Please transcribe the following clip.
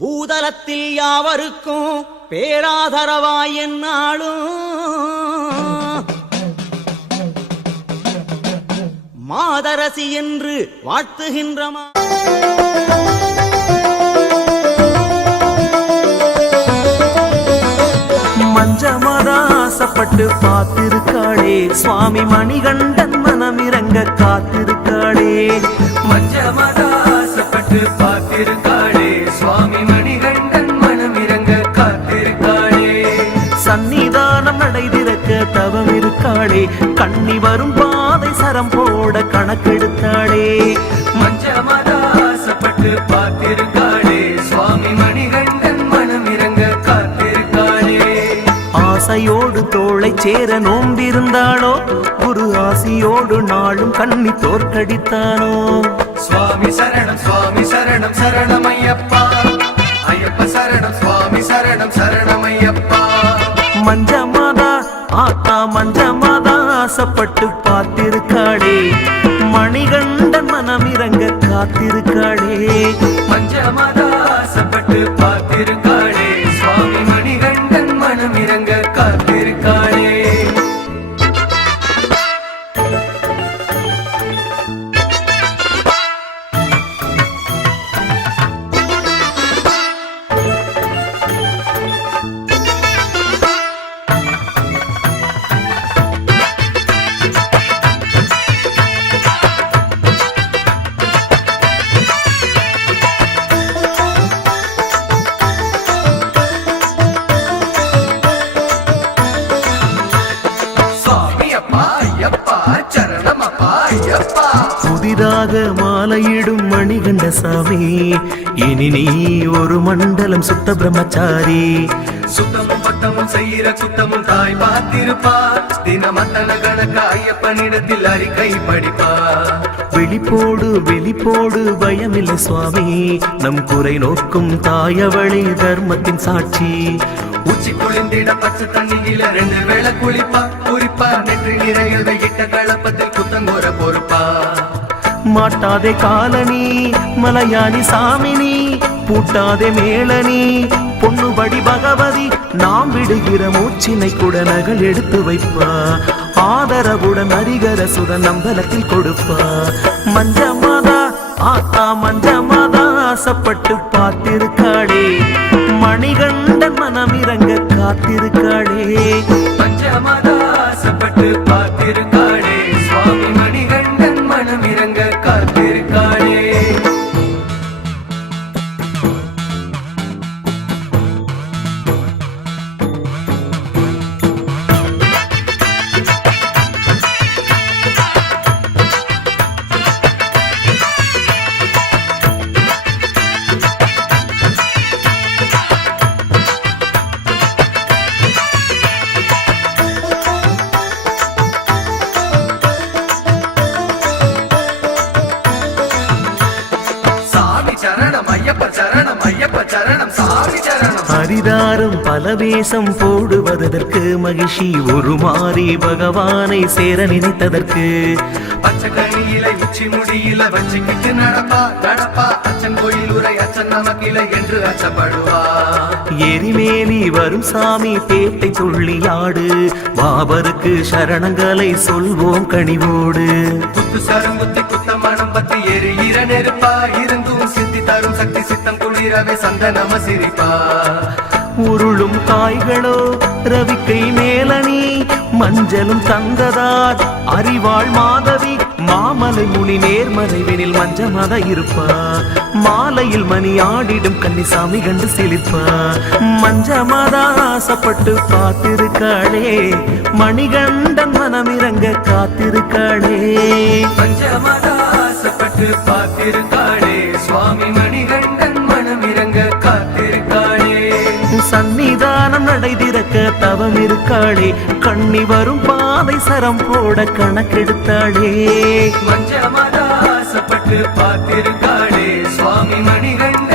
பூதலத்தில் யாவருக்கும் பேராதரவாய் என்னாலும்? மாதரசி என்று வாழ்த்துகின்றமா மஞ்சமதாசப்பட்டு பார்த்திருக்காளே சுவாமி மணிகண்டன் மனமிறங்க காத்திருக்காளே. மஞ்சமதா திறக்க தவம் இருக்காளே. கண்ணி வரும் பாதை சரம் போட கணக்கெடுத்தாளே. மஞ்சமதாசப்பட்டு பார்த்திருக்காளே. சுவாமி மணிகண்டன் மனம் இறங்க காத்திருக்காளே. ஆசையோடு தோளை சேர நோம்பிருந்தாளோ? குரு ஆசியோடு நாளும் கண்ணி தோற்கடித்தானோ? சுவாமி சரணம் சுவாமி சரணம் சரணம் ஐயப்பா ஐயப்ப சரணம் சுவாமி சரணம் சரணம் ஐயப்பா மஞ்சமாதா ஆத்தா மன்றமாதா ஆசைப்பட்டு பார்த்திருக்காளே மணிகண்டன் மனம் இறங்க காத்திருக்காள். புதிதாக மாலையிடும் மணிகண்ட சாமி. இனி நீ ஒரு மண்டலம் சுத்த பிரம்மச்சாரி. சுத்தமும் பத்தமும் செய்கிற குத்தமும் தாய் பார்த்திருப்பா. தினமத்தன கணக்க ஐயப்பனிடத்தில் அறிக்கை படிப்பா. வெளிப்போடு வெளிப்போடு பயமில்லை சுவாமி. நம் குறை நோக்கும் தாயவளே தர்மத்தின் சாட்சி. உச்சி குளிந்திட பச்சை தண்ணியில ரெண்டு வேளை குளிப்பா. குறிப்பா நெற்றி நிறையில் வெயிட்ட கலப்பத்தில் குத்தங்கோர பொறுப்பா. மாட்டாதே காலனி மலையாளி சாமினி பூட்டாதே மேளனி. பொண்ணுபடி பகவதி நாம் விடுகிற மூச்சினை கூட நகல் எடுத்து வைப்பா. ஆதரவுடன் அரிகர சுதன் நம்பலத்தில் கொடுப்பா. மஞ்சமாதா ஆத்தா மஞ்சமாதா ஆசைப்பட்டு பார்த்திருக்காளே மணிகண்டன் மனம் இறங்க காத்திருக்காளே பஞ்சமதாசப்பட்டு பார்த்திருக்க ஹரிதாரம் பலவேசம் போடுவதற்கு மகிழ்ச்சி ஒரு மாறி பகவானை சேர நினைத்ததற்கு. பச்சைக்கணியில உச்சி முடியில வச்சுக்கிட்டு நடப்பா நடப்பா. அச்சன் கோயில் உரை அச்சன் நமக்கில என்று அச்சப்படுவா. எரிமேலி வரும் சாமி பேட்டை துள்ளியாடு பாபருக்கு சரணங்களை சொல்வோம் கனிவோடு. குத்து சருங்குத்தி குத்த மனம் பத்தி எரியிற நெருப்பா இருந்தும் சித்தி தரும் சக்தி சித்தம் குளிரவே சந்தனம சிரிப்பா. உருளும் காய்களோ ரவிக்கை மேலனி மஞ்சளும் தங்கதார் அறிவாள் மாதவி மாமலை முனி நேர்மறைவெனில் மஞ்சமத இருப்பா. மாலையில் மணி ஆடிடும் கன்னிசாமி கண்டு சிலிப்பா. மஞ்சமதா ஆசைப்பட்டு பார்த்திருக்காளே மணிகண்டன் மனமிறங்க காத்திருக்காளே. பஞ்சமதாசப்பட்டு பார்த்திருக்காளே சன்னிதானம் நடை திறக்க தவம் இருக்காளே. கண்ணி வரும் பாதை சரம் போட கணக்கெடுத்தாளே. மஞ்சமதாசப்பட்டு பார்த்திருக்காளே. சுவாமி மணிகண்ட